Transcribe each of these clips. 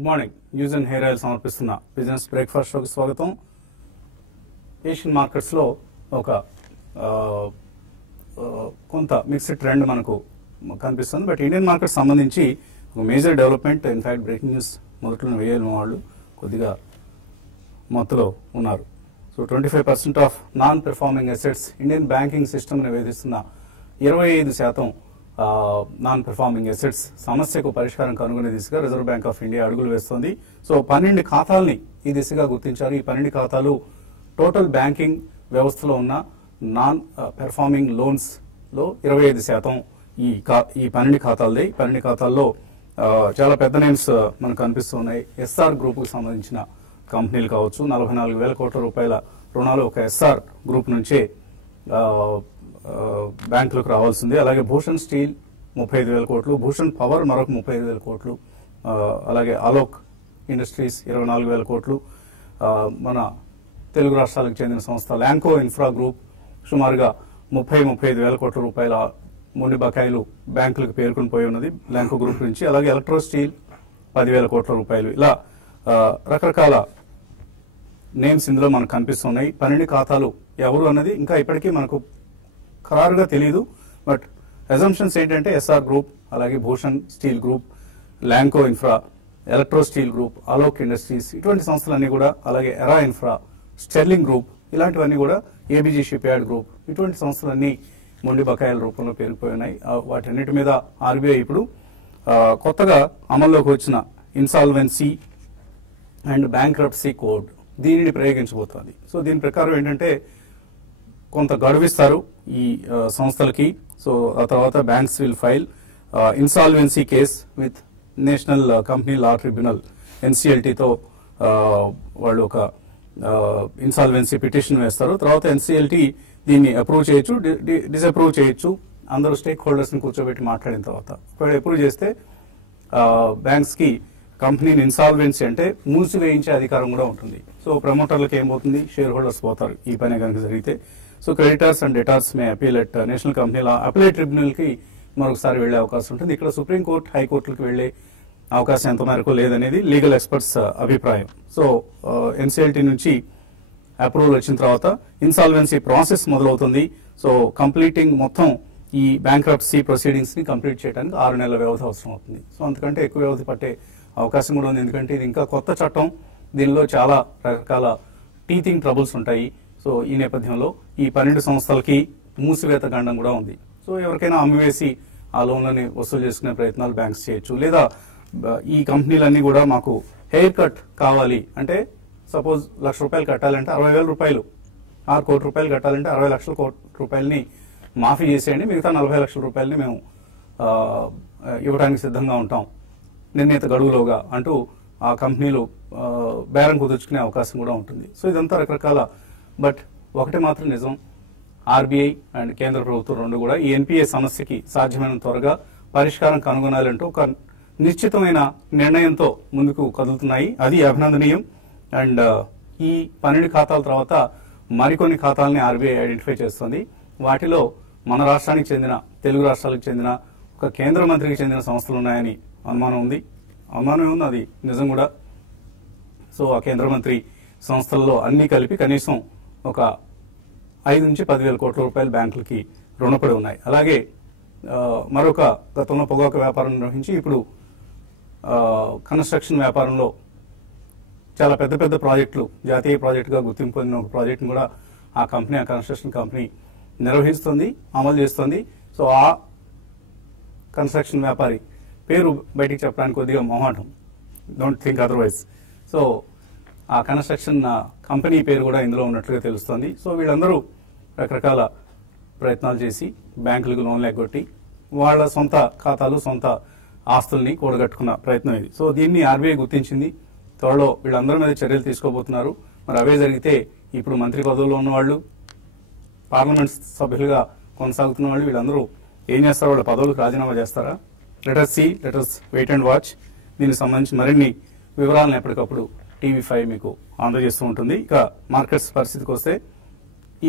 Good morning. News and hair oil సమర్పిస్తున్న business breakfast షోకి స్వాగతం. ఏషియన్ మార్కెట్స్ లో ఒక కొంత మిక్స్డ్ ట్రెండ్ మనకు కనిపిస్తుంది. బట్ ఇండియన్ మార్కెట్ సంబంధించి ఒక major development, in fact breaking news మొదట్లో వేయాలని వాళ్ళు కొద్దిగా మత్తులో ఉన్నారు. So 25% of non performing assets Indian banking system నివేదిస్తున్న 25% నాన్ పెర్ఫార్మింగ్ అసెట్స్ సమస్యకు పరిష్కారం కనుగొనే దిశగా రిజర్వ్ బ్యాంక్ ఆఫ్ ఇండియా అడుగులు వేస్తోంది. సో 12 ఖాతాల్ని ఈ దిశగా గుర్తించారు. ఈ 12 ఖాతాలు టోటల్ బ్యాంకింగ్ వ్యవస్థలో ఉన్న నాన్ పెర్ఫార్మింగ్ లోన్స్ లో 25% ఈ 12 ఖాతాలదే. 12 ఖాతాల్లో చాలా పెద్ద నేమ్స్ మనకు కనిపిస్తున్నాయి. ఎస్ఆర్ గ్రూప్ కు సంబంధించిన కంపెనీలు కావచ్చు. 44,000 కోట్ల రూపాయల రుణాలు ఒక ఎస్ఆర్ గ్రూప్ నుంచే బ్యాంకులకు రావాల్సింది. అలాగే భూషణ్ స్టీల్ 35,000 కోట్లు, భూషణ్ పవర్ మరొక 35,000 కోట్లు, అలాగే అలోక్ ఇండస్ట్రీస్ 24,000 కోట్లు, మన తెలుగు రాష్ట్రాలకు చెందిన సంస్థ ల్యాంకో ఇన్ఫ్రా గ్రూప్ సుమారుగా 35,000 కోట్ల రూపాయల మొండి బకాయిలు బ్యాంకులకు పేర్కొని పోయి ఉన్నది ల్యాంకో గ్రూప్ నుంచి. అలాగే ఎలక్ట్రో స్టీల్ 10,000 కోట్ల రూపాయలు. ఇలా రకరకాల నేమ్స్ ఇందులో మనకు కనిపిస్తున్నాయి. 12 ఖాతాలు ఎవరు అన్నది ఇంకా ఇప్పటికీ మనకు ఖరారుగా తెలియదు. బట్ అజంప్షన్స్ ఏంటంటే ఎస్ఆర్ గ్రూప్, అలాగే Bhushan steel group, Lanco infra, electro steel group, Alok industries, ఇటువంటి సంస్థలన్నీ కూడా, అలాగే ఎరా ఇన్ఫ్రా, స్టెర్లింగ్ గ్రూప్, ఇలాంటివన్నీ కూడా, ఏబీజీ షిప్ యార్డ్ గ్రూప్, ఇటువంటి సంస్థలన్నీ మొండి బకాయిల రూపంలో పేరుకుపోయి ఉన్నాయి. వాటన్నిటి మీద ఆర్బీఐ ఇప్పుడు కొత్తగా అమల్లోకి వచ్చిన ఇన్సాల్వెన్సీ అండ్ బ్యాంక్రప్సీ కోడ్ దీనిని ప్రయోగించబోతోంది. సో దీని ప్రకారం ఏంటంటే కొంత గడువిస్తారు ఈ సంస్థలకి. సో ఆ తర్వాత banks will file insolvency case with national company law tribunal ఎన్సీఎల్టీతో వాళ్ళు ఒక ఇన్సాల్వెన్సీ పిటిషన్ వేస్తారు. తర్వాత ఎన్సీఎల్టీ దీన్ని అప్రూవ్ చేయొచ్చు, డిసప్రూవ్ చేయొచ్చు. అందరూ స్టేక్ హోల్డర్స్ ని కూర్చోబెట్టి మాట్లాడిన తర్వాత ఒకవేళ అప్రూవ్ చేస్తే బ్యాంక్స్ కి కంపెనీని ఇన్సాల్వెన్సీ అంటే మూసివేయించే అధికారం కూడా ఉంటుంది. సో ప్రమోటర్లకు ఏమవుతుంది, షేర్ హోల్డర్స్ పోతారు ఈ పని కనుక జరిగితే. So creditors and debtors May appeal at national company law appellate tribunal కి మరొకసారి వెళ్లే అవకాశం ఉంటుంది. ఇక్కడ సుప్రీంకోర్టు, హైకోర్టులకు వెళ్లే అవకాశం ఎంత మేరకు లేదనేది లీగల్ ఎక్స్పర్ట్స్ అభిప్రాయం. సో ఎన్సీఎల్టీ నుంచి అప్రూవల్ వచ్చిన తర్వాత ఇన్సాల్వెన్సీ ప్రాసెస్ మొదలవుతుంది. సో కంప్లీటింగ్ మొత్తం ఈ బ్యాంక్రప్సీ ప్రొసీడింగ్స్ ని కంప్లీట్ చేయడానికి 6 నెలల వ్యవధి అవసరం అవుతుంది. సో అంతకంటే ఎక్కువ వ్యవధి పట్టే అవకాశం కూడా ఉంది. ఎందుకంటే ఇది ఇంకా కొత్త చట్టం, దీనిలో చాలా రకరకాల టీథింగ్ ట్రబుల్స్ ఉంటాయి. సో ఈ నేపథ్యంలో ఈ 12 సంస్థలకి మూసివేత గండం కూడా ఉంది. సో ఎవరికైనా అమ్మివేసి ఆ లోన్లని వసూలు చేసుకునే ప్రయత్నాలు బ్యాంక్స్ చేయొచ్చు. లేదా ఈ కంపెనీలన్నీ కూడా మాకు హెయిర్ కట్ కావాలి అంటే, సపోజ్ ₹1,00,000 కట్టాలంటే 60,000 రూపాయలు, 6 కోట్ల రూపాయలు కట్టాలంటే 60 లక్షల రూపాయలని మాఫీ చేసేయండి, మిగతా 40 లక్షల రూపాయలని మేము ఇవ్వడానికి సిద్ధంగా ఉంటాం నిర్ణీత గడువులోగా అంటూ ఆ కంపెనీలు బేరం కుదుర్చుకునే అవకాశం కూడా ఉంటుంది. సో ఇదంతా రకరకాల. బట్ ఒకటి మాత్రం నిజం, ఆర్బీఐ అండ్ కేంద్ర ప్రభుత్వం రెండు కూడా ఈ ఎన్పీఏ సమస్యకి సాధ్యమైన త్వరగా పరిష్కారం కనుగొనాలంటూ ఒక నిశ్చితమైన నిర్ణయంతో ముందుకు కదులుతున్నాయి. అది అభినందనీయం. అండ్ ఈ 12 ఖాతాల తర్వాత మరికొన్ని ఖాతాలని ఆర్బీఐ ఐడెంటిఫై చేస్తుంది. వాటిలో మన రాష్ట్రానికి చెందిన, తెలుగు రాష్ట్రాలకు చెందిన ఒక కేంద్ర మంత్రికి చెందిన సంస్థలు ఉన్నాయని అనుమానం ఉంది. అది నిజం కూడా. సో ఆ కేంద్ర మంత్రి సంస్థల్లో అన్ని కలిపి కనీసం ఒక 5 నుంచి 10,000 కోట్ల రూపాయలు బ్యాంకులకి రుణపడి ఉన్నాయి. అలాగే మరొక గతంలో పొగాకు వ్యాపారం నిర్వహించి ఇప్పుడు కన్స్ట్రక్షన్ వ్యాపారంలో చాలా పెద్ద పెద్ద ప్రాజెక్టులు, జాతీయ ప్రాజెక్టుగా గుర్తింపు పొందిన ఒక ప్రాజెక్టును కూడా ఆ కంపెనీ, ఆ కన్స్ట్రక్షన్ కంపెనీ నిర్వహిస్తుంది, అమలు చేస్తుంది. సో ఆ కన్స్ట్రక్షన్ వ్యాపారి పేరు బయటికి చెప్పడానికి కొద్దిగా మొహాటం, డోంట్ థింక్ అదర్వైజ్. సో ఆ కన్స్ట్రక్షన్ కంపెనీ పేరు కూడా ఇందులో ఉన్నట్లుగా తెలుస్తోంది. సో వీళ్ళందరూ రకరకాల ప్రయత్నాలు చేసి బ్యాంకులకు లోన్లు ఎగ్గొట్టి వాళ్ళ సొంత ఖాతాలు, సొంత ఆస్తుల్ని కూడగట్టుకున్న ప్రయత్నం ఇది. సో దీన్ని ఆర్బీఐ గుర్తించింది. త్వరలో వీళ్ళందరి మీద చర్యలు తీసుకోబోతున్నారు. మరి అవే జరిగితే ఇప్పుడు మంత్రి పదవుల్లో ఉన్నవాళ్ళు, పార్లమెంట్ సభ్యులుగా కొనసాగుతున్న వాళ్ళు, వీళ్ళందరూ ఏం చేస్తారు, వాళ్ళ పదవులకు రాజీనామా చేస్తారా? Let's see, let's wait and watch. దీనికి సంబంధించి మరిన్ని వివరాలను ఎప్పటికప్పుడు టీవీ5 మీకు అందజేస్తూ ఉంటుంది. ఇక మార్కెట్స్ పరిస్థితికి వస్తే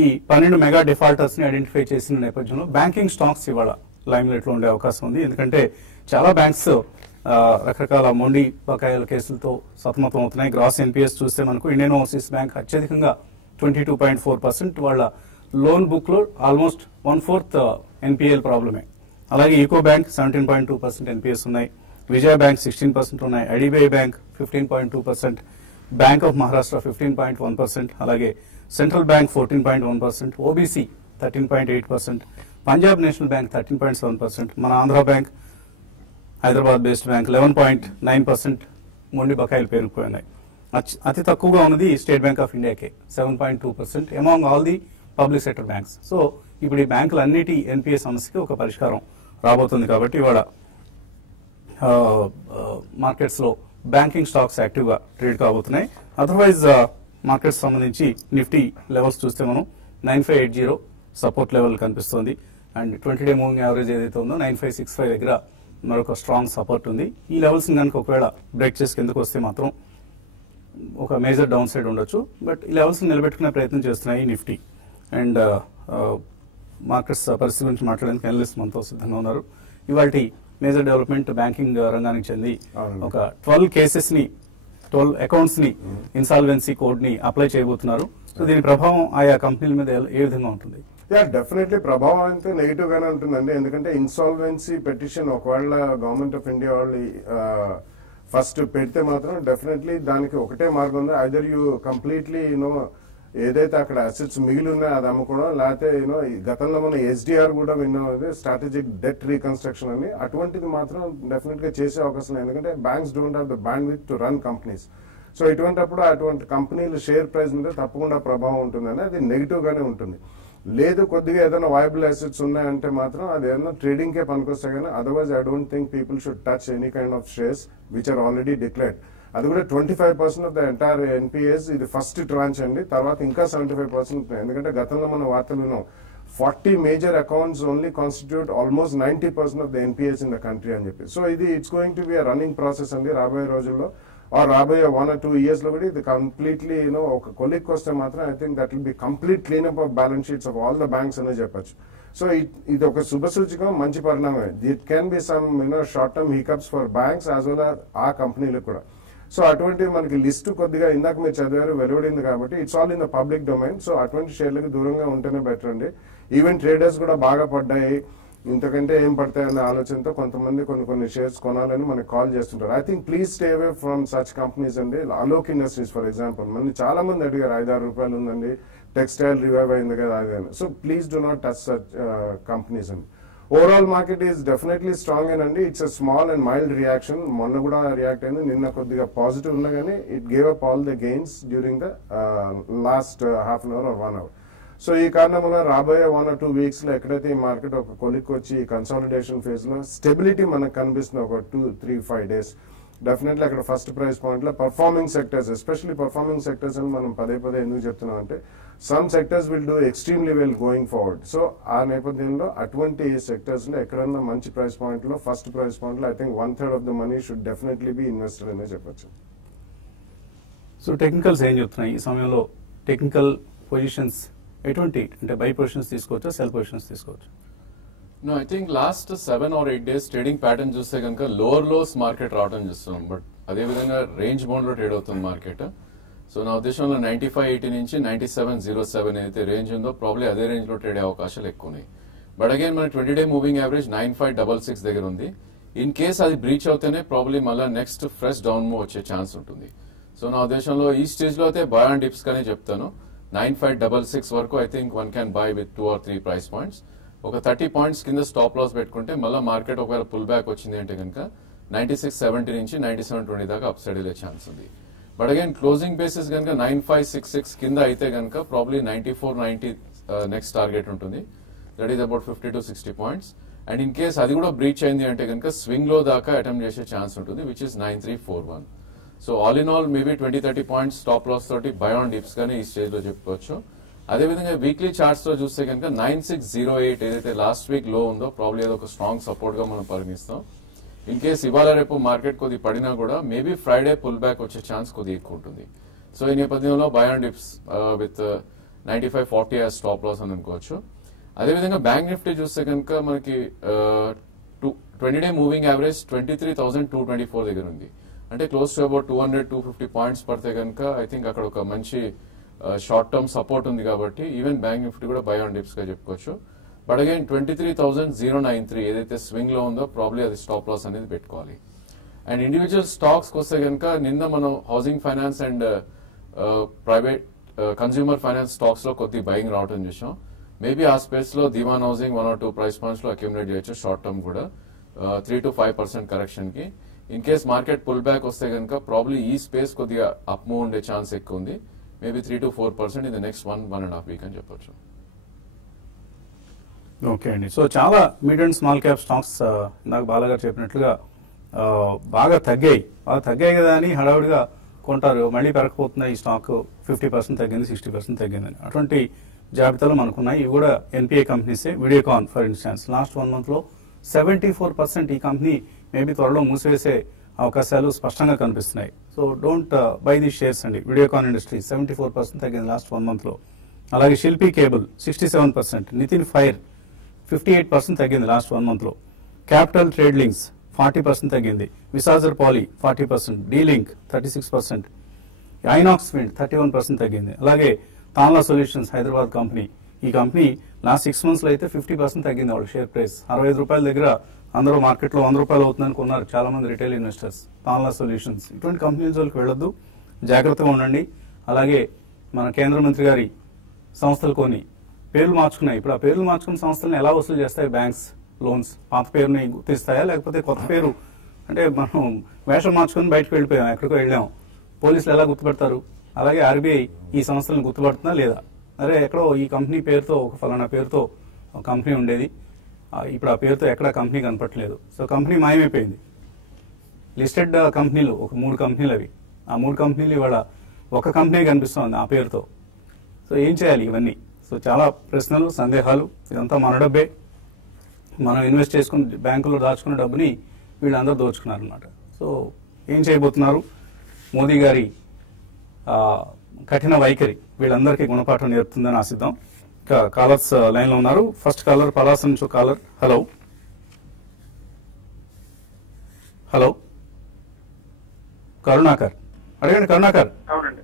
ఈ 12 మెగా డిఫాల్టర్స్ ని ఐడెంటిఫై చేసిన నేపథ్యంలో బ్యాంకింగ్ స్టాక్స్ ఇవాళ లైమ్ లైట్ లో ఉండే అవకాశం ఉంది. ఎందుకంటే చాలా బ్యాంక్స్ రకరకాల మొండి బకాయిల కేసులతో సతమతం అవుతున్నాయి. గ్రాస్ ఎన్పిఎస్ చూస్తే మనకు ఇండియన్ ఓవర్సీస్ బ్యాంక్ అత్యధికంగా 22.4%. వాళ్ళ లోన్ బుక్ లో ఆల్మోస్ట్ 1/4 ఎన్పిఎల్ ప్రాబ్లమే. అలాగే యూకో బ్యాంక్ 17.2% ఎన్పిఎస్ ఉన్నాయి. విజయ బ్యాంక్ 16% ఉన్నాయి. IDBI bank 15.2%, bank of Maharashtra 15.1%, అలాగే central bank 14.1%, OBC 13.8%, Punjab national bank 13.7%, మన Andhra bank Hyderabad based bank 11.9% మొండి బకాయిలు పేరుకుపోయినాయి. అతి తక్కువగా ఉన్నది స్టేట్ బ్యాంక్ ఆఫ్ ఇండియాకే 7.2% among all the public sector banks. So ఇప్పుడు ఈ బ్యాంకులన్నిటి ఎన్పిఏ సమస్యకి ఒక పరిష్కారం రాబోతుంది. కాబట్టి ఇవాళ మార్కెట్స్ లో బ్యాంకింగ్ స్టాక్స్ యాక్టివ్ గా ట్రేడ్ కాబోతున్నాయి. అదర్వైజ్ మార్కెట్స్ సంబంధించి నిఫ్టీ లెవెల్స్ చూస్తే మనం 9580 సపోర్ట్ లెవెల్ కనిపిస్తుంది. అండ్ 20-day మూవింగ్ యావరేజ్ ఏదైతే ఉందో 9565 దగ్గర మరొక స్ట్రాంగ్ సపోర్ట్ ఉంది. ఈ లెవెల్స్ కనుక ఒకవేళ బ్రేక్ చేసి కిందకు వస్తే మాత్రం ఒక మేజర్ డౌన్ సైడ్ ఉండొచ్చు. బట్ ఈ లెవెల్స్ నిలబెట్టుకునే ప్రయత్నం చేస్తున్నాయి నిఫ్టీ. అండ్ మార్కెట్స్ పరిస్థితి గురించి మాట్లాడడానికి అనలిస్ట్ మనతో సిద్ధంగా ఉన్నారు. ఇవాళ మేజర్ డెవలప్మెంట్ బ్యాంకింగ్ రంగానికి చెంది ఒక 12 అకౌంట్స్ ని ఇన్సాల్వెన్సీ కోడ్ ని అప్లై చేయబోతున్నారు. సో దీని ప్రభావం ఆయా కంపెనీల మీద ఏ విధంగా ఉంటుంది? డెఫినెట్లీ ప్రభావం అయితే నెగిటివ్ గానే ఉంటుందండి. ఎందుకంటే ఇన్సాల్వెన్సీ పెటిషన్ ఒకవేళ గవర్నమెంట్ ఆఫ్ ఇండియా వాళ్ళు ఫస్ట్ పెడితే మాత్రం డెఫినెట్లీ దానికి ఒకటే మార్గం ఉంది. ఐదర్ యూ కంప్లీట్లీ ఏదైతే అక్కడ అసెట్స్ మిగిలి ఉన్నాయో అది అమ్ముకోవడం, లేకపోతే గతంలో మన ఎస్డిఆర్ కూడా విన్నాం, స్ట్రాటజిక్ డెట్ రీకన్స్ట్రక్షన్ అని. అటువంటిది మాత్రం డెఫినెట్ గా చేసే అవకాశం లేదు. ఎందుకంటే banks don't have the bandwidth to run companies. So ఇటువంటిప్పుడు అటువంటి కంపెనీల షేర్ ప్రైస్ మీద తప్పకుండా ప్రభావం ఉంటుందని అది నెగిటివ్ గానే ఉంటుంది. లేదు కొద్దిగా ఏదైనా వైబుల్ అసెట్స్ ఉన్నాయంటే మాత్రం అది ఏదైనా ట్రేడింగ్ కే పనికొస్తాయి. కానీ otherwise I don't think people should touch any kind of shares which are already declared. అది కూడా 25% ఆఫ్ ద ఎంటైర్ ఎన్పిఎస్. ఇది ఫస్ట్ ట్రాంచ్ అండి. తర్వాత ఇంకా 75%. ఎందుకంటే గతంలో మనం వార్తలు విన్నాం 40 major accounts only constitute almost 90% of the NPS in the country అని చెప్పి. సో ఇది it's going to be a running process అండి రాబోయే రోజుల్లో. రాబోయే 1 or 2 years లో కూడా ఇది కంప్లీట్లీ ఒక కొలిక్ వస్తే మాత్రం I think that will be complete cleanup of balance sheets of all the banks అనే చెప్పొచ్చు. సో ఇది ఒక శుభసూచకం, మంచి పరిణామమే. It can be some short term hiccups for banks as well ఆ కంపెనీలకు కూడా. సో అటువంటి మనకి లిస్ట్ కొద్దిగా ఇందాక మీరు చదివారు వెలువడింది కాబట్టి it's all in the public domain. So అటువంటి షేర్లకు దూరంగా ఉంటేనే బెటర్ అండి. ఈవెన్ ట్రేడర్స్ కూడా బాగా పడ్డాయి, ఇంతకంటే ఏం పడతాయన్న ఆలోచనతో కొంతమంది కొన్ని షేర్స్ కొనాలని మనకి కాల్ చేస్తుంటారు. I think please stay away from such companies అండి. అలోక్ ఇండస్ట్రీస్ ఫర్ ఎగ్జాంపుల్ మనకి చాలా మంది అడిగారు, 5-6 రూపాయలు ఉందండి, టెక్స్టైల్ రివైవ్ అయింది కదా అది. So please do not touch such companies అండి. Overall market is definitely strong అండి. It's a small and mild reaction. మొన్న కూడా రియాక్ట్ అయింది, నిన్న కొద్దిగా పాజిటివ్ ఉన్నా కానీ it gave up all the gains during the last half an hour or 1 hour. So ఈ కారణం వల్ల రాబోయే 1 or 2 weeks లో ఎక్కడైతే ఈ మార్కెట్ ఒక కొలిక్ వచ్చి కన్సాలిడేషన్ ఫేజ్ లో స్టెబిలిటీ మనకు కనిపిస్తుంది ఒక 2-3-5 days. డెఫినెట్లీ అక్కడ ఫస్ట్ ప్రైస్ పాయింట్ లో performing sectors, especially performing sectors అని మనం పదే ఎందుకు చెప్తున్నాం అంటే some sectors will do extremely well going forward. So ఆ నేపథ్యంలో అటువంటి సెక్టర్స్ లో ఎక్కడన్నా మంచి ప్రైస్ పాయింట్ లో ఫస్ట్ ప్రైస్ పాయింట్ లో I think 1/3 of the money should definitely be invested అనే చెప్పొచ్చు. సో టెక్నికల్స్ ఏం చెప్తున్నాయి ఈ సమయంలో? టెక్నికల్ పొజిషన్స్ ఎటువంటి అంటే బై పొజిషన్స్ తీసుకోవచ్చా, సెల్ పొజిషన్స్ తీసుకోవచ్చు? No, I think last 7 or 8 days trading pattern చూస్తే కనుక లోవర్ లోస్ మార్కెట్ రావడం చూస్తున్నాం. బట్ అదే విధంగా రేంజ్ బౌండ్ లో ట్రేడ్ అవుతుంది మార్కెట్. సో నా ఉద్దేశంలో 9580 నుంచి 9707 ఏదైతే రేంజ్ ఉందో ప్రాబ్లీ అదే రేంజ్ లో ట్రేడ్ అయ్యే అవకాశాలు ఎక్కువ ఉన్నాయి. బట్ అగైన్ మన 20-day మూవింగ్ యావరేజ్ 9566 దగ్గర ఉంది. ఇన్ కేస్ అది బ్రీచ్ అవుతేనే ప్రాబ్లీ మళ్ళీ నెక్స్ట్ ఫ్రెష్ డౌన్ మూవ్ వచ్చే ఛాన్స్ ఉంటుంది. సో నా ఉద్దేశంలో ఈ స్టేజ్ లో అయితే బై అండ్ డిప్స్ కానీ చెప్తాను. 9566 వరకు I think one can buy with 2 or 3 price points. ఒక 30 points కింద స్టాప్ లాస్ పెట్టుకుంటే మళ్ళీ మార్కెట్ ఒకవేళ పుల్ బ్యాక్ వచ్చింది అంటే కనుక 9670 నుంచి 9720 దాకా అప్ సైడ్ వెళ్ళే ఛాన్స్ ఉంది. బట్ అగైన్ క్లోజింగ్ బేసిస్ కనుక 9566 కింద అయితే కనుక ప్రాబ్లీ 9490 నెక్స్ట్ టార్గెట్ ఉంటుంది. That is about 50 to 60 points. And in case అది కూడా బ్రీచ్ అయింది అంటే కనుక స్వింగ్ లో దాకా అటెంప్ట్ చేసే ఛాన్స్ ఉంటుంది, which is 9341. So all in all maybe 20-30 points stop loss తోటి బై ఆన్ డిప్స్ గానీ ఈ స్టేజ్ లో చెప్పుకోవచ్చు. అదేవిధంగా వీక్లీ చార్ట్స్ లో చూస్తే కనుక 9608 ఏదైతే లాస్ట్ వీక్ లో ఉందో ప్రాబ్లీ ఏదో ఒక స్ట్రాంగ్ సపోర్ట్ గా మనం పరిగణిస్తాం. ఇన్ కేస్ ఇవాళ రేపు మార్కెట్ కొద్ది పడినా కూడా మేబీ ఫ్రైడే పుల్ బ్యాక్ వచ్చే ఛాన్స్ కొద్దిగా ఎక్కువ ఉంటుంది. సో ఈ నేపథ్యంలో buy on dips with 9540 stop loss అని అనుకోవచ్చు. అదేవిధంగా బ్యాంక్ నిఫ్టీ చూస్తే కనుక మనకి 20-day మూవింగ్ యావరేజ్ 23,224 దగ్గర ఉంది. అంటే క్లోజ్ టు అబౌట్ 200-250 పాయింట్స్ పడితే కనుక ఐ థింక్ అక్కడ ఒక మంచి షార్ట్ టర్మ్ సపోర్ట్ ఉంది కాబట్టి ఈవెన్ బ్యాంక్ నిఫ్టీ కూడా బై ఆన్ డిప్స్ గా చెప్పుకోవచ్చు. బట్ అగైన్ 23,093 ఏదైతే స్వింగ్ లో ఉందో ప్రాబ్లీ అది స్టాప్ లాస్ అనేది పెట్టుకోవాలి. అండ్ ఇండివిజువల్ స్టాక్స్ వస్తే కనుక నిన్న మనం housing finance and private consumer finance stocks లో కొద్ది బయింగ్ రావడం చూసాం. మేబీ ఆ స్పేస్ లో Dewan housing 1 or 2 price points లో అక్యుములేట్ చేయొచ్చు షార్ట్ టర్మ్ కూడా 3 to 5% కరెక్షన్ కి. In case market pull back వస్తే కనుక ప్రాబ్లీ ఈ స్పేస్ కొద్దిగా అప్ మూవ్ ఉండే ఛాన్స్ ఎక్కువ ఉంది. Maybe 3 to 4% in the next 1.5 week అని చెప్పొచ్చు. ఓకే అండి. సో చాలా mid and small cap stocks ఇందాక బాలగారు చెప్పినట్లుగా బాగా తగ్గాయి కదా అని హడావుడిగా కొంటారు, మళ్ళీ పెరగకపోతున్న ఈ స్టాక్ 50% తగ్గింది, 60% తగ్గిందని అటువంటి జాబితాలో మనకున్నాయి. ఇవి కూడా ఎన్పిఏ కంపెనీసే. Videocon for instance last 1 month లో 74% ఈ కంపెనీ మేబీ త్వరలో మూసివేసే అవకాశాలు స్పష్టంగా కనిపిస్తున్నాయి. So don't by the shares అండి. వీడియోకాన్ ఇండస్ట్రీ 74% తగ్గింది లాస్ట్ 1 month లో. అలాగే శిల్పి కేబుల్ 67%, నితిన్ ఫైర్ 58% తగ్గింది లాస్ట్ 1 month లో. క్యాపిటల్ ట్రేడ్ లింక్స్ 40% తగ్గింది. విసాజర్ పాలీ 40%, డీలింక్ 36%, ఐనాక్స్ విండ్ 31% తగ్గింది. అలాగే తాన్లా సొల్యూషన్స్ హైదరాబాద్ కంపెనీ, ఈ కంపెనీ లాస్ట్ 6 months లో అయితే 50% తగ్గింది. వాళ్ళ షేర్ ప్రైస్ 65 రూపాయల దగ్గర అందరూ మార్కెట్లో 100 రూపాయలు అవుతుందని కొన్నారు చాలా మంది రిటైల్ ఇన్వెస్టర్స్. తాన్లా సొల్యూషన్స్ ఇటువంటి కంపెనీలకు వెళ్ళొద్దు, జాగ్రత్తగా ఉండండి. అలాగే మన కేంద్ర మంత్రి గారి సంస్థలు కొన్ని పేర్లు మార్చుకున్నాయి. ఇప్పుడు ఆ పేర్లు మార్చుకున్న సంస్థలను ఎలా వసూలు చేస్తాయి బ్యాంక్స్ లోన్స్? పాత పేరుని గుర్తిస్తాయా లేకపోతే కొత్త పేరు? అంటే మనం వేషం మార్చుకుని బయటకు వెళ్ళిపోయాం, ఎక్కడికో వెళ్ళాం, పోలీసులు ఎలా గుర్తుపెడతారు? అలాగే ఆర్బీఐ ఈ సంస్థలను గుర్తుపడుతుందా లేదా? అరే ఎక్కడో ఈ కంపెనీ పేరుతో ఒక ఫలానా పేరుతో ఒక కంపెనీ ఉండేది, ఇప్పుడు ఆ పేరుతో ఎక్కడ కంపెనీ కనపట్లేదు. సో కంపెనీ మాయమైపోయింది. లిస్టెడ్ కంపెనీలు ఒక 3 కంపెనీలు అవి. ఆ 3 కంపెనీలు ఇవాళ ఒక కంపెనీ కనిపిస్తోంది ఆ పేరుతో. సో ఏం చేయాలి ఇవన్నీ? సో చాలా ప్రశ్నలు, సందేహాలు. ఇదంతా మన డబ్బే, మనం ఇన్వెస్ట్ చేసుకుని బ్యాంకులో దాచుకున్న డబ్బుని వీళ్ళందరూ దోచుకున్నారు అనమాట. సో ఏం చేయబోతున్నారు? మోదీ గారి కఠిన వైఖరి వీళ్ళందరికీ గుణపాఠం నేర్పుతుందని ఆశిద్దాం. ఇంకా కాలర్స్ లైన్ లో ఉన్నారు. ఫస్ట్ కాలర్ పలాస నుంచి కాలర్. హలో హలో కరుణాకర్, అడగండి కరుణాకర్. అవునండి,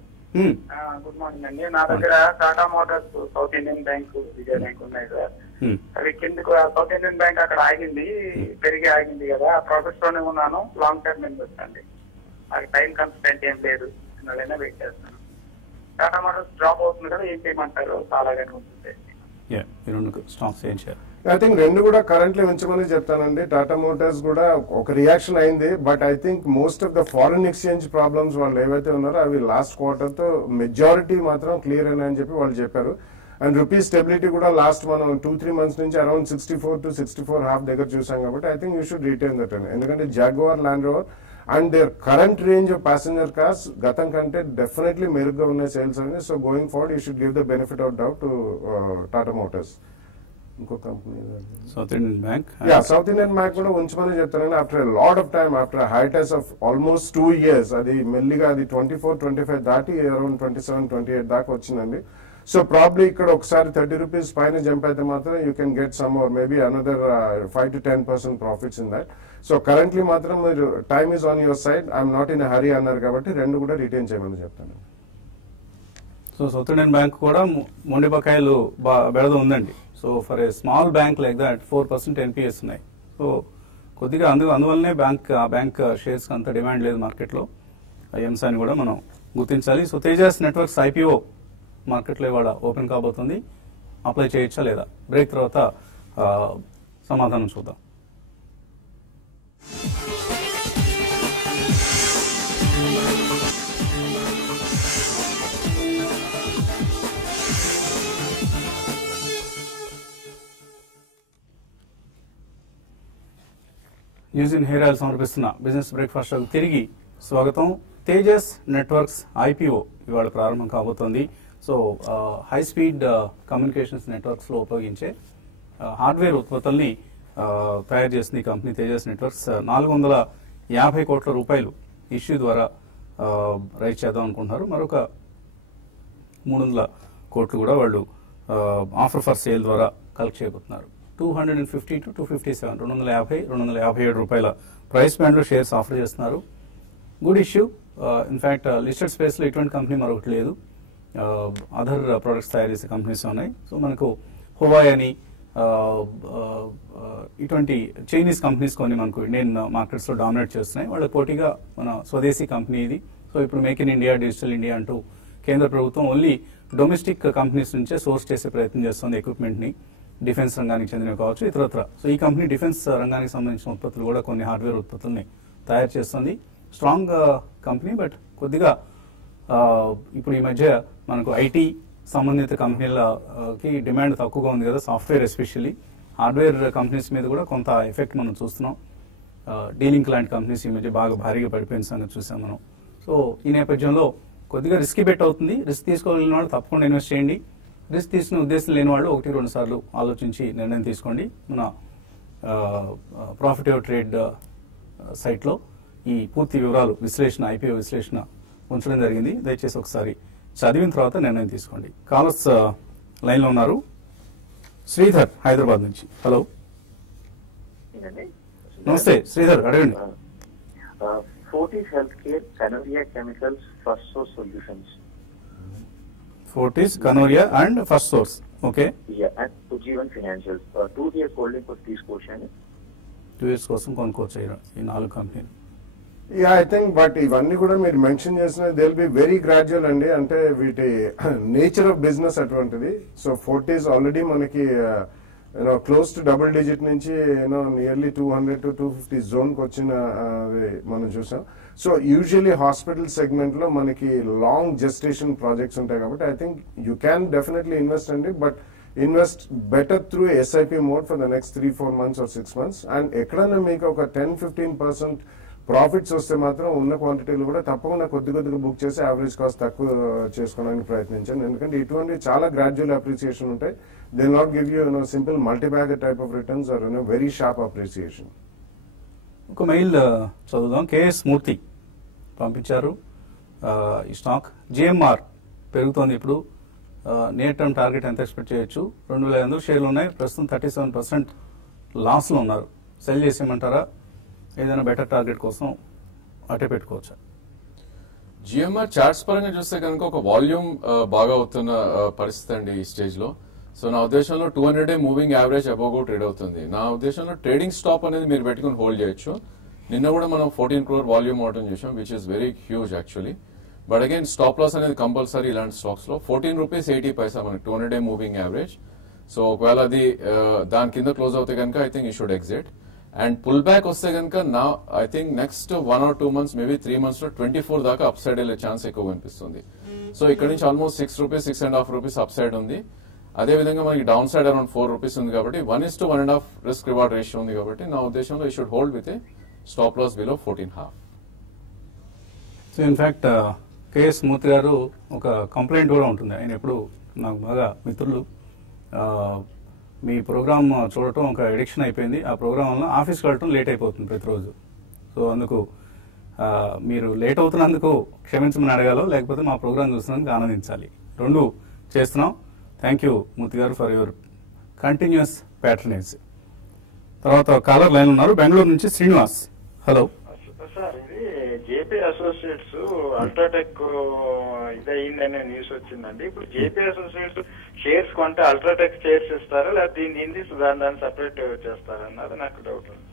గుడ్ మార్నింగ్ అండి. నా దగ్గర Tata Motors, South Indian bank, Vijaya bank ఉన్నాయి సార్. అవి కిందకు సౌత్ ఇండియన్ బ్యాంక్ అక్కడ ఆగింది, పెరిగి ఆగింది కదా, ప్రాఫిట్స్ లోనే ఉన్నాను. లాంగ్ టర్మ్ ఇన్వెస్ట్ అండి, నాకు టైం కన్స్టెంట్ ఏం లేదు, నెలైనా వెయిట్ చేస్తాను. టాటా మోటార్స్ డ్రాప్ అవుతుంది కదా, ఏం చేయమంటారు? చాలాగానే ఉంటుంది. ఐ థింక్ రెండు కూడా కరెంట్లీ ఉంచమని చెప్తానండి. టాటా మోటార్స్ కూడా ఒక రియాక్షన్ అయింది, but I think most of the foreign exchange problems వాళ్ళు ఏవైతే ఉన్నారో అవి లాస్ట్ క్వార్టర్ తో మెజారిటీ మాత్రం క్లియర్ అని చెప్పి వాళ్ళు చెప్పారు. అండ్ రూపీ స్టెబిలిటీ కూడా లాస్ట్ మనం 2-3 months నుంచి అరౌండ్ 64 to 64.5 దగ్గర చూసాం కాబట్టి I think you should retain that అండి. ఎందుకంటే Jaguar, Land Rover and their current range of passenger cars గతం కంటే డెఫినెట్లీ మెరుగ్గా ఉన్నాయి సేల్స్ అనేది. So going forward you should give the benefit of doubt to Tata Motors. ఇంకో company South Indian bank, South Indian bank కూడా ఉంచమని చెప్తానండి. After lot of time, after hiatus of almost 2 years అది మెల్లిగా అది 24-25 దాటి అరౌండ్ 27-28 దాకా వచ్చిందండి. సో ప్రాబ్లీ ఇక్కడ ఒకసారి 30 rupees పైన జంప్ అయితే మాత్రం you can get some or maybe another 5 to 10% profits in that. So currently మాత్రం మీరు time is on your side, I'm not in hurry అన్నారు కాబట్టి రెండు కూడా రిటైన్ చేయమని చెప్తాను. సో సౌత్ ఇండియన్ బ్యాంక్ కూడా మొండి బకాయిలు బెడద ఉందండి. So for a small bank like that 4% NPS ఉన్నాయి. సో కొద్దిగా అందువల్లనే బ్యాంక్ షేర్స్ అంత డిమాండ్ లేదు మార్కెట్లో. ఈ అంశాన్ని కూడా మనం గుర్తించాలి. సో తేజస్ నెట్వర్క్స్ ఐపీఓ మార్కెట్లో ఇవాళ ఓపెన్ కాబోతుంది. అప్లై చేయొచ్చా లేదా? బ్రేక్ తర్వాత సమాధానం చూద్దాం. న్యూస్ ఇన్ హెయిర్ ఆయిల్ సమర్పిస్తున్న బిజినెస్ బ్రేక్ఫాస్ట్ తిరిగి స్వాగతం. తేజస్ నెట్వర్క్స్ ఐపీఓ ఇవాళ ప్రారంభం కాబోతోంది. So high speed communications networks లో ఉపయోగించే హార్డ్వేర్ ఉత్పత్తుల్ని తయారు చేసిన కంపెనీ తేజస్ నెట్వర్క్స్ 450 కోట్ల రూపాయలు ఇష్యూ ద్వారా రైజ్ చేద్దాం అనుకుంటున్నారు. మరొక 300 కోట్లు కూడా వాళ్ళు ఆఫర్ ఫర్ సేల్ ద్వారా కలెక్ట్ చేయబోతున్నారు. 250 to 257, 257 రూపాయల ప్రైస్ బ్యాండ్లో షేర్స్ ఆఫర్ చేస్తున్నారు. Good issue. ఇన్ఫ్యాక్ట్ లిస్టెడ్ స్పేస్లో ఇటువంటి కంపెనీ మరొకటి లేదు. అదర్ ప్రొడక్ట్స్ తయారు చేసే కంపెనీస్ ఉన్నాయి. సో మనకు హువాయ్ అని ఇటువంటి చైనీస్ కంపెనీస్ కొన్ని మనకు ఇండియన్ మార్కెట్స్లో డామినేట్ చేస్తున్నాయి. వాళ్ళ పోటీగా మన స్వదేశీ కంపెనీ ఇది. సో ఇప్పుడు make in India, digital India అంటూ కేంద్ర ప్రభుత్వం ఓన్లీ డొమెస్టిక్ కంపెనీస్ నుంచే సోర్స్ చేసే ప్రయత్నం చేస్తుంది ఎక్విప్మెంట్ని, డిఫెన్స్ రంగానికి చెందినవి కావచ్చు, ఇతరత్ర. సో ఈ కంపెనీ డిఫెన్స్ రంగానికి సంబంధించిన ఉత్పత్తులు కూడా కొన్ని హార్డ్వేర్ ఉత్పత్తుల్ని తయారు చేస్తుంది. స్ట్రాంగ్ కంపెనీ, బట్ కొద్దిగా ఇప్పుడు ఈ మధ్య మనకు ఐటీ సంబంధిత కంపెనీలకి డిమాండ్ తక్కువగా ఉంది కదా, సాఫ్ట్వేర్ ఎస్పెషల్లీ. హార్డ్వేర్ కంపెనీస్ మీద కూడా కొంత ఎఫెక్ట్ మనం చూస్తున్నాం. డీలింగ్ లాంటి కంపెనీస్ ఈ మధ్య బాగా భారీగా పడిపోయిన సంగతి చూసాం మనం. సో ఈ నేపథ్యంలో కొద్దిగా రిస్కీ బెట్ అవుతుంది. రిస్క్ తీసుకోగలిగిన వాళ్ళు తప్పకుండా ఇన్వెస్ట్ చేయండి. రిస్క్ తీసుకునే ఉద్దేశం లేని వాళ్ళు 1-2 సార్లు ఆలోచించి నిర్ణయం తీసుకోండి. మన ప్రాఫిట్ ట్రేడ్ సైట్లో ఈ పూర్తి వివరాలు విశ్లేషణ, ఐపీఓ విశ్లేషణ ఉంచడం జరిగింది. దయచేసి ఒకసారి చదివిన తర్వాత నిర్ణయం తీసుకోండి. కాలర్స్ లైన్లో ఉన్నారు. శ్రీధర్ హైదరాబాద్ నుంచి. హలో, నమస్తే శ్రీధర్, అడగండి. Fortis Healthcare, Canoria Chemicals, First Source Solutions. Fortis, Canoria and First Source. Okay. Yeah, and Ujjivan Financials. 2 years holding for తీసుకోవచ్చండి. 2 years కోసం కొనుక్కోవచ్చు ఈ 4 కంపెనీలు. యా, ఐ థింక్ బట్ ఇవన్నీ కూడా మీరు మెన్షన్ చేసిన they will be very gradual అండి. అంటే వీటి నేచర్ ఆఫ్ బిజినెస్ అటువంటిది. సో ఫోర్టీస్ ఆల్రెడీ మనకి క్లోజ్ టు డబుల్ డిజిట్ నుంచి నియర్లీ 200 to 250 జోన్కి వచ్చిన మనం చూసాం. సో యూజువల్లీ హాస్పిటల్ సెగ్మెంట్ లో మనకి లాంగ్ జెస్టేషన్ ప్రాజెక్ట్స్ ఉంటాయి కాబట్టి I think you can definitely invest అండి. But invest better through SIP mode for the next 3-4 months or 6 months. And ఎక్కడైనా మీకు ఒక 10-15% ప్రాఫిట్స్ వస్తే మాత్రం ఉన్న క్వాంటిటీలు కూడా తప్పకుండా కొద్దిగా బుక్ చేసి యావరేజ్ కాస్ట్ తక్కువ చేసుకోవడానికి ప్రయత్నించండి. ఎందుకంటే ఇటువంటి చాలా గ్రాడ్యువల్ అప్రిసియేషన్ ఉంటాయి. They not give you simple multibagger type of returns or very sharp appreciation. ఒక మెయిల్ చదువుదాం. కేఎస్ మూర్తి పంపించారు. ఈ స్టాక్ జిఎంఆర్ పెరుగుతోంది. ఇప్పుడు నియర్ టర్మ్ టార్గెట్ ఎంత ఎక్స్పెక్ట్ చేయొచ్చు? 2,500 షేర్లు ఉన్నాయి. ప్రస్తుతం 37% లాస్లో ఉన్నారు. సెల్ చేసేయమంటారా? ఏదైనా బెటర్ టార్గెట్ కోసం అటే పెట్టుకోవచ్చా? జిఎంఆర్ చార్ట్స్ పరంగా చూస్తే కనుక ఒక వాల్యూమ్ బాగా అవుతున్న పరిస్థితి అండి ఈ స్టేజ్ లో. సో నా ఉద్దేశంలో 200 మూవింగ్ యావరేజ్ అబోవ్ ట్రేడ్ అవుతుంది. నా ఉద్దేశంలో ట్రేడింగ్ స్టాప్ అనేది మీరు పెట్టుకుని హోల్డ్ చేయొచ్చు. నిన్న కూడా మనం 14 crore వాల్యూమ్ అవటం చూసాం, which is very huge actually. But again stop loss అనేది కంపల్సరీ ఇలాంటి స్టాక్స్ లో. 14 rupees 80 paisa మనకి 200 మూవింగ్ యావరేజ్. సో ఒకవేళ అది దాని కింద క్లోజ్ అవుతే కనుక I think you should exit. And pull back వస్తే కనుక నా I think next 1 or 2 months, maybe 3 months లో 24 దాకా అప్ సైడ్ వెళ్ళే ఛాన్స్ ఎక్కువ కనిపిస్తుంది. సో ఇక్కడ నుంచి almost 6 rupees, 6.5 rupees up side ఉంది. అదే విధంగా మనకి డౌన్ సైడ్ అరౌండ్ 4 rupees ఉంది కాబట్టి 1:1.5 రిస్క్ రివార్డ్ రేషియో ఉంది కాబట్టి నా ఉద్దేశంలో you should hold with a stop loss below 14.5. So in fact KS Murthy గారు ఒక కంప్లైంట్ కూడా ఉంటుంది. ఆయన ఎప్పుడు నాకు బాగా మిత్రులు, మీ ప్రోగ్రామ్ చూడటం ఒక ఎడిక్షన్ అయిపోయింది. ఆ ప్రోగ్రామ్ వల్ల ఆఫీస్కి వెళ్ళటం లేట్ అయిపోతుంది ప్రతిరోజు. సో అందుకు మీరు లేట్ అవుతున్నందుకు క్షమించమని అడగాలో, లేకపోతే మా ప్రోగ్రామ్ చూస్తున్నందుకు ఆనందించాలి. 2 చేస్తున్నాం. థ్యాంక్ యూ మూర్తి గారు ఫర్ యువర్ కంటిన్యూస్ ప్యాట్రనేజ్. తర్వాత కాలర్ లైన్ ఉన్నారు. బెంగళూరు నుంచి శ్రీనివాస్. హలో సార్, ఇది జేపీ అసోసియేట్స్ అల్ట్రాటెక్ ఇదయిందనే న్యూస్ వచ్చిందండి. ఇప్పుడు జేపీ అసోసియేట్స్ షేర్స్ కొంటే అల్ట్రాటెక్ షేర్స్ ఇస్తారా, లేదా దీన్ని దాన్ని సపరేట్ చేస్తారన్నది నాకు డౌట్ ఉంది.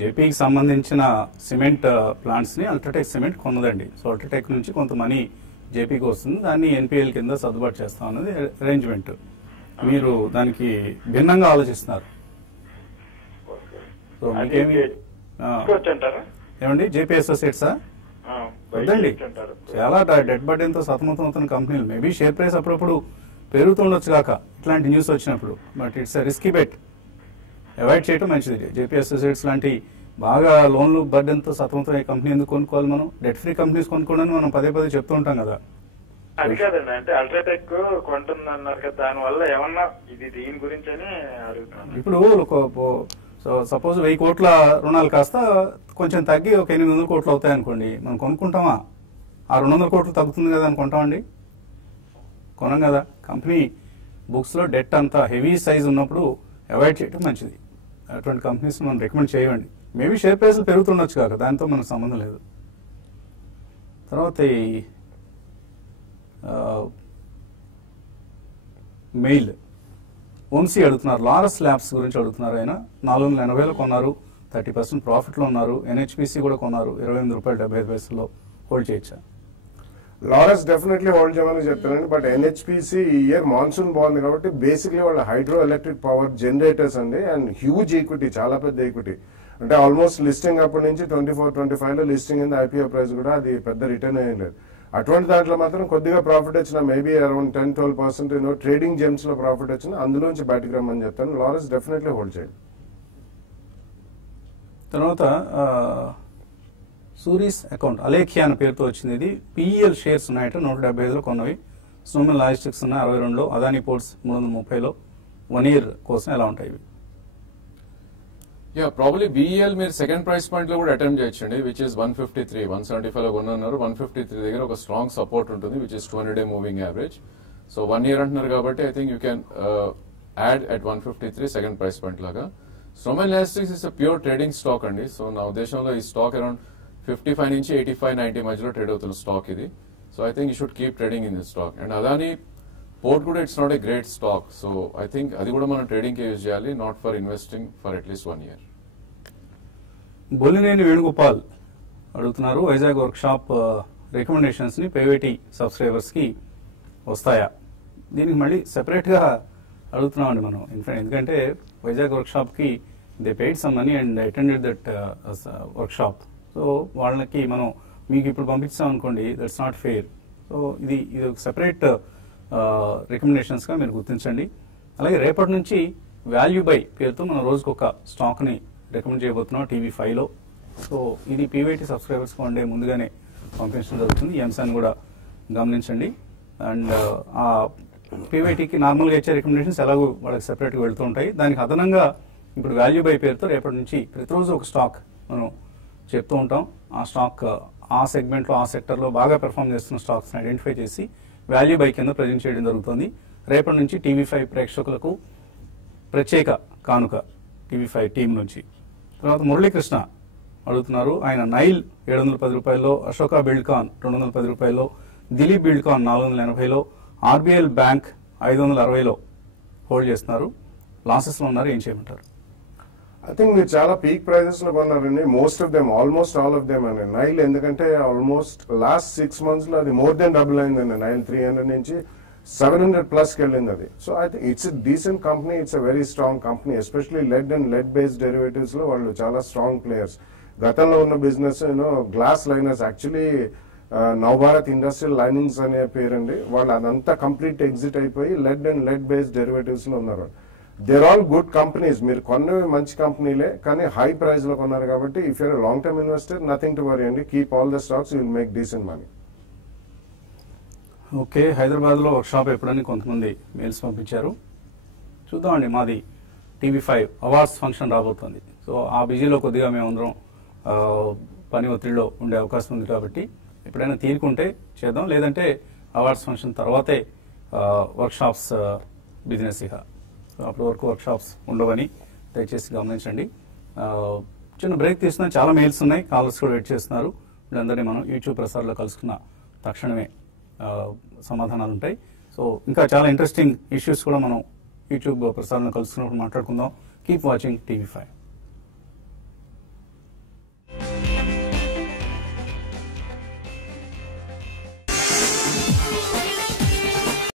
జేపీకి సంబంధించిన సిమెంట్ ప్లాంట్స్ ని అల్ట్రాటెక్ సిమెంట్ కొన్నదండి. సో అల్ట్రాటెక్ నుంచి కొంత మనీ జేపీకి వస్తుంది. దాన్ని ఎన్పిఎల్ కింద సర్దుబాటు చేస్తాం అన్నది అరేంజ్మెంట్. మీరు దానికి భిన్నంగా ఆలోచిస్తున్నారు. సో మీకేమి ఏమండి జేపీ అసోసియేట్సా? వద్దండి. చాలా డెడ్ బర్డెన్తో సతమతం అవుతున్న కంపెనీలు. మేబీ షేర్ ప్రైస్ అప్పుడప్పుడు పెరుగుతుండొచ్చు కాక ఇట్లాంటి న్యూస్ వచ్చినప్పుడు. But it's risky bet. Avoid చేయడం మంచిది. జేపీ అసోసియేట్స్ లాంటి బాగా లోన్లు బర్డెన్తో సతమతం అయ్యే కంపెనీ ఎందుకు కొనుక్కోవాలి? మనం డెట్ ఫ్రీ కంపెనీస్ కొనుక్కోవడానికి మనం పదే చెప్తూ ఉంటాం కదా. అది కాదండి, అంటే అల్ట్రాటెక్ కొంటున్నారు కదా, దాని వల్ల ఏమన్నా ఇది దీని గురించి అని అడుగుతాను. ఇప్పుడు సపోజ్ 1000 కోట్ల రుణాలు కాస్త కొంచెం తగ్గి ఒక 800 కోట్లు అవుతాయి అనుకోండి, మనం కొనుక్కుంటామా? ఆ 200 కోట్లు తగ్గుతుంది కదా అని కొంటామండి? కొనం కదా. కంపెనీ బుక్స్లో డెట్ అంతా హెవీ సైజ్ ఉన్నప్పుడు అవాయిడ్ చేయడం మంచిది. అటువంటి కంపెనీస్ మనం రికమెండ్ చేయండి. మేబీ షేర్ ప్రైస్లు పెరుగుతుండొచ్చు కాక, దాంతో మనకు సంబంధం లేదు. తర్వాత ఈ మెయిల్ ఓన్సీ అడుగుతున్నారు, లారస్ ల్యాబ్స్ గురించి అడుగుతున్నారు. ఆయన 480 కొన్నారు, 30% ప్రాఫిట్లో ఉన్నారు. ఎన్హెచ్పిసి కూడా కొన్నారు, ₹28.75 హోల్డ్ చేయొచ్చా? లారస్ డెఫినెట్లీ హోల్డ్ చేయమని చెప్తానండి. బట్ ఎన్హెచ్పిసి ఈ ఇయర్ మాన్సూన్ బాగుంది కాబట్టి బేసిక్లీ వాళ్ళ హైడ్రో ఎలక్ట్రిక్ పవర్ జనరేటర్స్ అండి, అండ్ హ్యూజ్ ఈక్విటీ, చాలా పెద్ద ఈక్విటీ. అంటే ఆల్మోస్ట్ లిస్టింగ్ అప్పటి నుంచి 24-25 లో లిస్టింగ్ అయింది. ఐపీఓ ప్రైస్ కూడా అది పెద్ద రిటర్న్ అయ్యేది లేదు. అటువంటి దాంట్లో మాత్రం కొద్దిగా ప్రాఫిట్ వచ్చిన మేబీ అరౌండ్ 10-12% ట్రేడింగ్ జెమ్స్ లో ప్రాఫిట్ వచ్చిన అందులోంచి బయటకు రమ్మని చెప్తాను. లారస్ డెఫినెట్లీ హోల్డ్ చేయండి. తర్వాత సూరీస్ అకౌంట్ అలేఖ్యా అనే పేరుతో వచ్చింది. ఇది పిఈఎల్ షేర్స్ ఉన్నాయట, 175లో కొన్నవి. స్నోమెన్ లాజిస్టిక్స్ ఉన్నాయి 62లో, అదానీ పోర్ట్స్ 330లో. 1 year కోసం ఎలా ఉంటాయి ఇవి? ప్రాబ్లీ BEL మీరు సెకండ్ ప్రైస్ పాయింట్ లో కూడా అటెంప్ట్ చేయొచ్చండి, విచ్ ఇస్ 153. 175 లో కొన్నారు, 153 దగ్గర ఒక స్ట్రాంగ్ సపోర్ట్ ఉంటుంది, which is 200-day moving average. So 1 year అంటున్నారు కాబట్టి I think you can add at 153 second price point లాగా. Snowman logistics is pure trading stock అండి. సో నా ఉద్దేశంలో ఈ స్టాక్ అరౌండ్ 55 నుంచి 85-90 మధ్యలో ట్రేడ్ అవుతున్న స్టాక్ ఇది. So I think you should keep trading in this stock. And Adani port కూడా it's not a great stock. So I think అది కూడా మనం ట్రేడింగ్ కి యూజ్ చేయాలి, not for investing for at least 1 year. Bollineni Venugopal అడుగుతున్నారు, వైజాగ్ వర్క్ షాప్ రికమెండేషన్స్ ని పేవేటీ subscribers కి వస్తాయా? దీనికి మళ్ళీ సెపరేట్ గా అడుగుతున్నామండి మనం. ఎందుకంటే వైజాగ్ వర్క్ షాప్ కి they paid some money and attended that work shop. So వాళ్ళకి మనం మీకు ఇప్పుడు పంపించాం అనుకోండి, దట్స్ నాట్ ఫెయిర్. సో ఇది ఒక సెపరేట్ రికమెండేషన్స్ గా మీరు గుర్తించండి. అలాగే రేపటి నుంచి వాల్యూ బై పేరుతో మనం రోజుకు ఒక స్టాక్ ని రికమెండ్ చేయబోతున్నాం TV5లో. సో ఇది పీవైటీ సబ్స్క్రైబర్స్ కి 1 day ముందుగానే పంపించడం జరుగుతుంది. ఈ అంశాన్ని కూడా గమనించండి. అండ్ ఆ పీవైటీకి నార్మల్గా ఇచ్చే రికమెండేషన్స్ ఎలాగో వాళ్ళకి సెపరేట్గా వెళ్తూ ఉంటాయి. దానికి అదనంగా ఇప్పుడు వాల్యూ బై పేరుతో రేపటి నుంచి ప్రతిరోజు ఒక స్టాక్ మనం చెప్తూ ఉంటాం. ఆ స్టాక్ ఆ సెగ్మెంట్లో ఆ సెక్టర్లో బాగా పెర్ఫామ్ చేస్తున్న స్టాక్స్ ఐడెంటిఫై చేసి వాల్యూ బై కింద ప్రజెంట్ చేయడం జరుగుతుంది. రేపటి నుంచి TV5 ప్రేక్షకులకు ప్రత్యేక కానుక TV5 టీం నుంచి. తర్వాత మురళీకృష్ణ అడుగుతున్నారు, ఆయన Nile ₹710, Ashoka Buildcon ₹210, Dilip Buildcon $480, RBL bank $560 hold చేస్తున్నారు. లాసెస్ లో ఉన్నారు, ఏం చేయమంటారు? ఐ థింక్ మీరు చాలా పీక్ ప్రైజెస్ లో కొన్నారండి. Most of them, almost all of them అండి. నైల్ ఎందుకంటే ఆల్మోస్ట్ లాస్ట్ 6 months లో అది మోర్ దెన్ డబుల్ అయిందండి. నైల్ 300 నుంచి 700+ కి వెళ్ళింది అది. So I think it's decent company, it's a very strong company. Especially lead and lead based derivatives లో వాళ్ళు చాలా స్ట్రాంగ్ ప్లేయర్స్. గతంలో ఉన్న business glass liners, actually Navbharat industrial linings అనే పేరండి. వాళ్ళు అదంతా కంప్లీట్ ఎగ్జిట్ అయిపోయి lead and lead based derivatives లో ఉన్నారు. They're all good companies. మీరు కొన్నవి మంచి కంపెనీలే, కానీ హై ప్రైస్ లో కొన్నారు కాబట్టి if you're long term investor, nothing to worry అండి. Keep all the stocks, you will make decent money. Okay, Hyderabad లో వర్క్ షాప్ ఎప్పుడని కొంతమంది మెయిల్స్ పంపించారు. చూద్దామండి, మాది TV5 అవార్డ్స్ ఫంక్షన్ రాబోతుంది. సో ఆ బిజీలో కొద్దిగా మేమందరం పని ఒత్తిడిలో ఉండే అవకాశం ఉంది కాబట్టి ఎప్పుడైనా తీరుకుంటే చేద్దాం, లేదంటే అవార్డ్స్ ఫంక్షన్ తర్వాతే వర్క్ షాప్స్ బిజినెస్. ఇక అప్పటి వరకు వర్క్ షాప్స్ ఉండవని దయచేసి గమనించండి. చిన్న బ్రేక్ తీసుకున్నా, చాలా మెయిల్స్ ఉన్నాయి, కాలర్స్ కూడా వెయిట్ చేస్తున్నారు. వీళ్ళందరినీ మనం యూట్యూబ్ ప్రసారంలో కలుసుకున్న తక్షణమే సమాధానాలు ఉంటాయి. సో ఇంకా చాలా ఇంట్రెస్టింగ్ ఇష్యూస్ కూడా మనం యూట్యూబ్ ప్రసారంలో కలుసుకున్నప్పుడు మాట్లాడుకుందాం. Keep watching TV5.